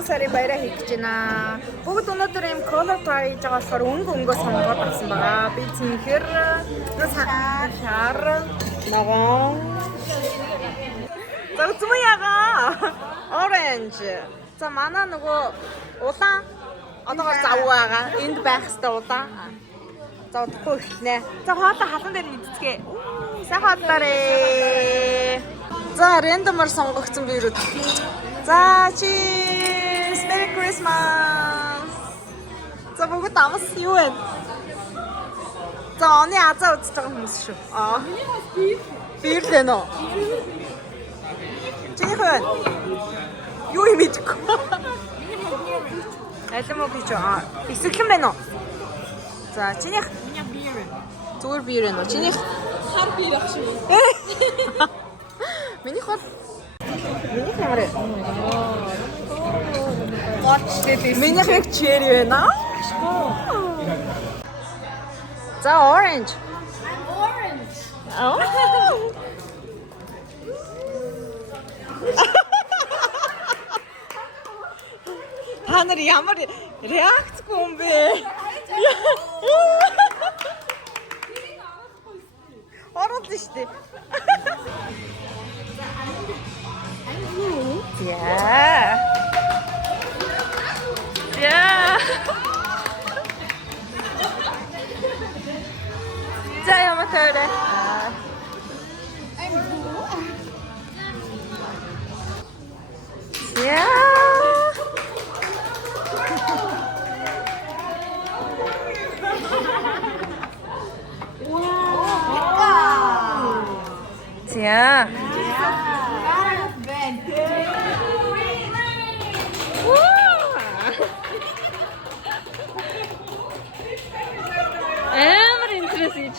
3 сарын баяраа хийх гэж байна. Бүгд өнөөдөр юм color tie хийж байгаа болохоор өнгө сонгоод авсан байгаа. Би цэнхэр шар ногоон. За зүмяга orange. За манай нөгөө улаан одоогоор зав байгаа. Энд байх хэвээр улаан. За удахгүй эхэлнэ. За хоолой халан дээр идцгээ. Сайн хооллоорой. За рандомор сонгогдсон биерүүд. За cheers. Merry Christmas. За бүгд амс юу вэ? За оны азаа үзэж байгаа хүмүүс шүү. Биер л нөө. Чиний хөө. Юу юм идэх? Алим уу гэж эсэглэн байна уу? За чинийх зүгээр биер нөө. Чинийх хар биер ах шүү. Минийх бол минийх ямар вэ? Минийх яг черри байна. За orange. Orange. Oh. Та нар ямар реакцгүй юм бэ? Оролцсон шүү дээ. Yeah. Yeah. За ямар таарэ? Yeah. Yeah. Амар интересting.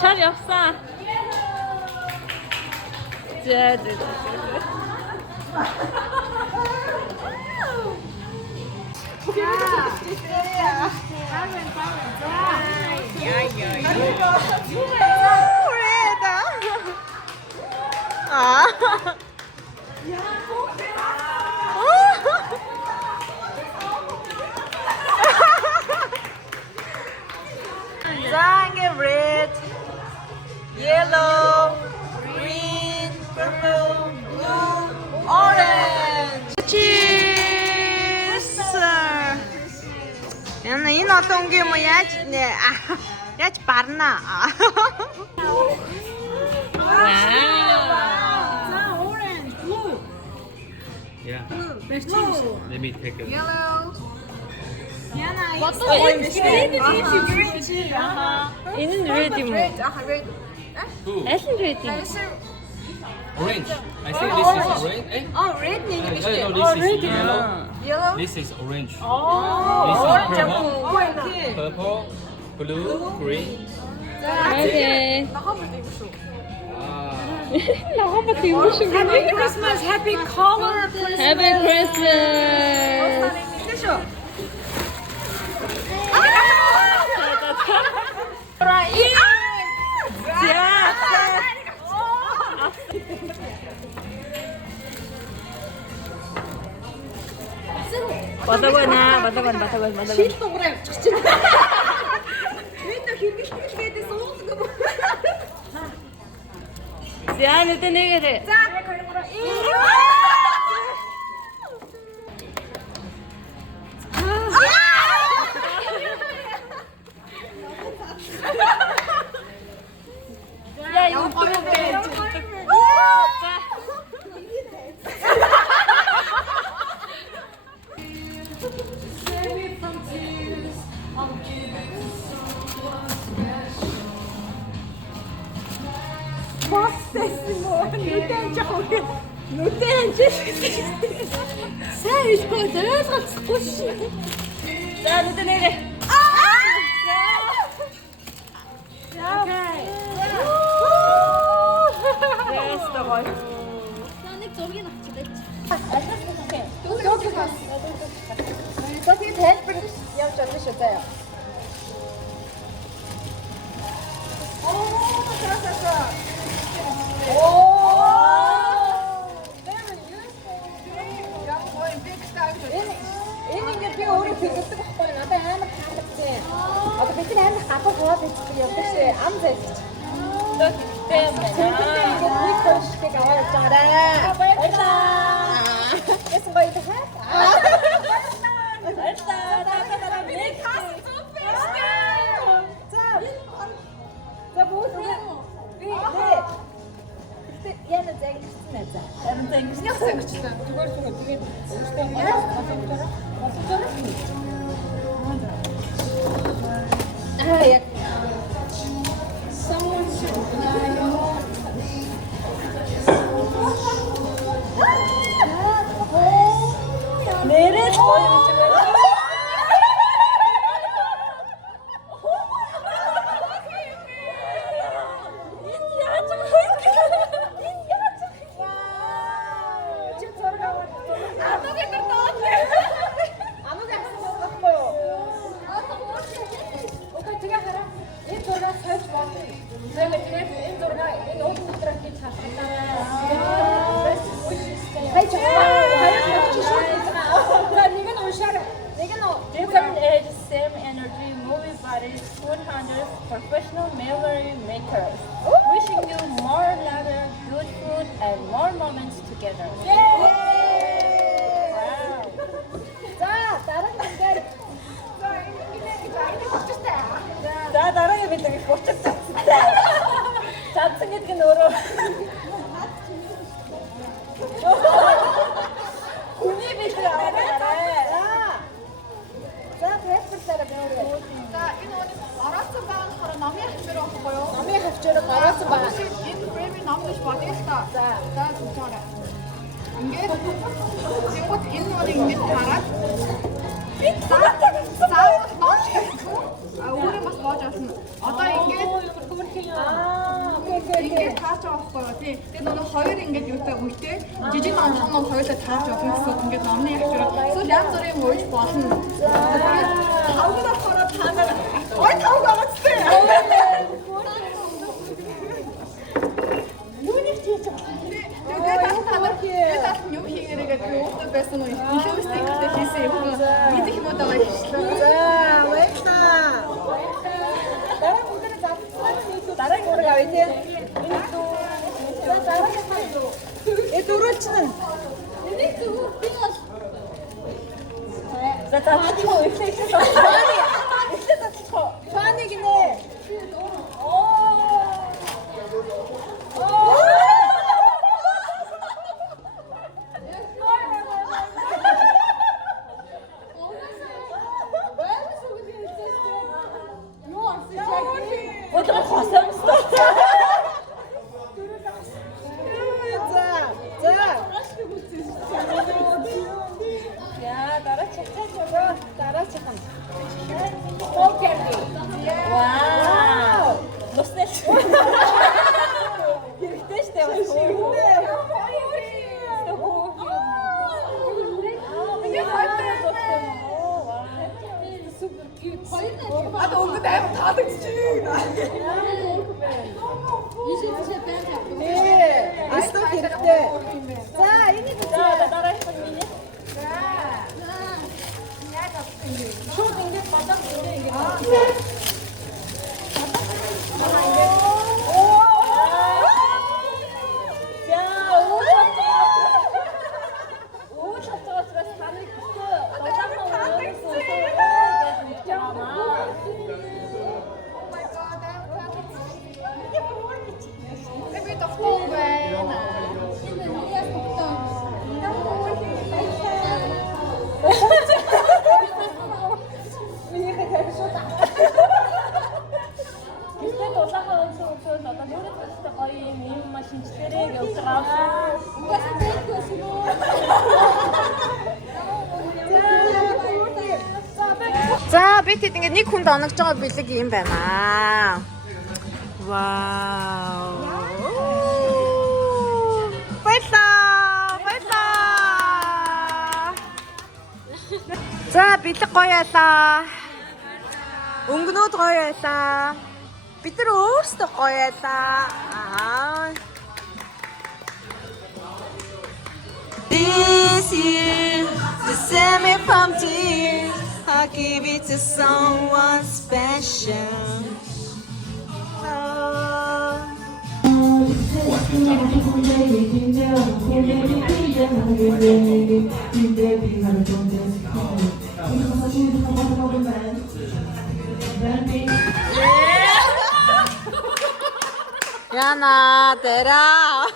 Шар явсан. За. Red, yellow, green, purple, blue, orange. Cheers! Энэ одоо өнгийн юм яаж нэ? Яаж барна? Orange, blue. Yeah. Blue. Let me take a Yellow. What Green. Энэ red юм уу? Red. Who? Алин red юм? Orange. I think this is orange. Eh? Oh, red No, name is this is yellow. yellow. This is orange. Oh, This is orange. purple. Purple, blue, green. Okay. Ah. Happy Christmas. Happy color Christmas. Happy Christmas. Батагон. Шил дуграа явчих чинь. Бид хэрэглэхгээд суулдаг юм. За нүдэнэгээрээ. За. Я юу гэдэг вэ? Нүдэн сайн ихтэй ойлголцохгүй шээ. За нүдэнэгээрээ. Нэг зургийг авчихдаг. Тэгээд хэлбэр явж болно шүү заяа. хэрэгэлдэг байхгүй надад амар таалагдсан. Одоо бид амар гадар хаваад идэх явдаг шээ. Ам зайлгч. Тэгтээ нэг хөшгийг аваад явж байгаарай. Баярлалаа. Ясан гоё идэх хаа? Баярлалаа. Нэг хас супер штэ. За бүгд яна зангирсан нэ за. Яна зангирсан яг зангирсан. Зүгээр тэгээд өөртөө яг someone should Нэрэл гоё юм шиг байна. Different age, same energy, movie bodies, food hunters, professional memory makers. Wishing you more laughter, good food, and more moments together. Wow. За дараагийн билэг их уучдаг цацтай. Цацсан гэдэг нь өөрөө хүний билэг аваарай. За пепперлаараа бэврээ. За энэ орооцсон байгаа нь хараа намын хавчаар байхгүй юу? Намын хавчаар орооцсон байгаа. Энэ фреймийн ном гэж бодъё л та. За зүгээрээ. Ингээд тэгвэл энэ нэг ингэж хараад заавал ном шиг. Өөрөө бас боож авсан. Одоо ингээд ингээд таач авахгүй юу тий. Тэгээд нөгөө хоёр ингээд юутай үетэй жижиг ном хоёулаа таач авах гэсэн ингээд номны хавчаар эсвэл янз бүрийн ууж болно. Тэгээд тавгаараа хараад таанаа ой тавг авчихсан. Юуник тийч. Тэгээд юу хийгээрээ өөртөө байсан уу? Илүү стиктэй хийсэн юм. Мэдэх юм уу даа хийсэн. За баярлалаа. Дараагийн ураг авъя тий. За дараагийн хаа. Дөрөвчнэн. Энийг зүг би бол За таахгүй ихлэх. Фаны. Ихлэх таахгүй. Фаны гинэ. Өдөр хосон. За дараачих нь. Покер. Вау. Нуснэ. Хэрэгтэй штэ. одоо өнгөд аим таалагдчихжээ. Эсвэл хэрэгтэй. За энийг дараачих нь минь. Шууд ингэж бадах хэрэгтэй ингэж. За бид хэд ингэ нэг хүнд оногж байгаа бэлэг юм байна. Вау. Баярлалаа. За бэлэг гоё ялаа. Өнгөнүүд гоё ялаа. Бид нар өөрсдөө гоё ялаа. This year the semi pumpkin give it to someone special. Яна дээрээ.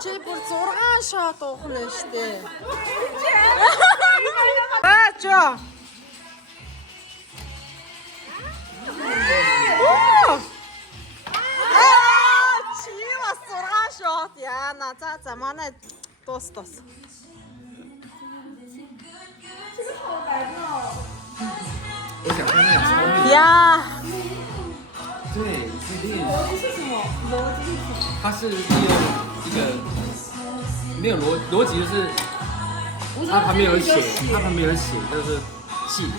Чи бүр 6 шот уухна штэ. Чо. Чи бас 6 шот яна. За манай тус. 我想看那个超力。呀，对，是练习。它是利用一个没有逻辑，就是它旁边有写，就是气。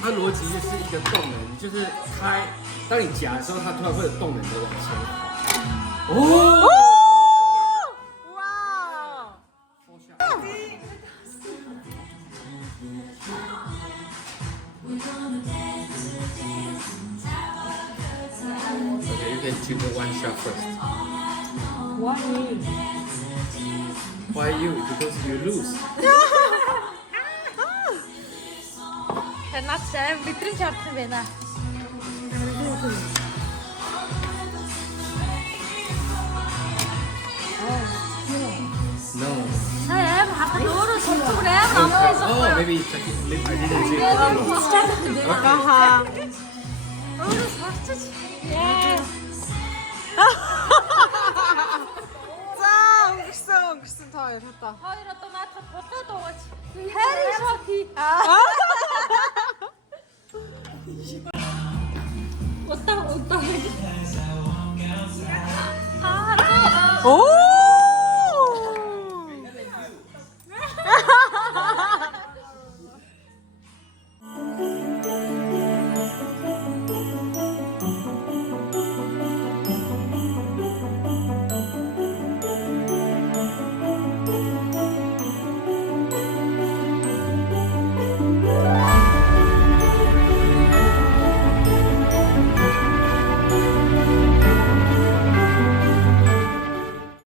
它逻辑就是一个动能，就是它当你夹的时候，它突然会有动能的往前跑。哦。哇！ Okay, you can shoot the one shot first. Why you? Because you lose. Наад сайн бидрэн чардсан юм байна. No. Сайн аим хатад өөрөө сонсогор аим амтайсан. Oh, maybe I didn't see it. Аха. Өөрөө сонсчих. За өнгөрсөн та хоёр одоо. Хоёр одоо наадхад булаа дуугач. Хайрын шот хий. Удаа. Оо!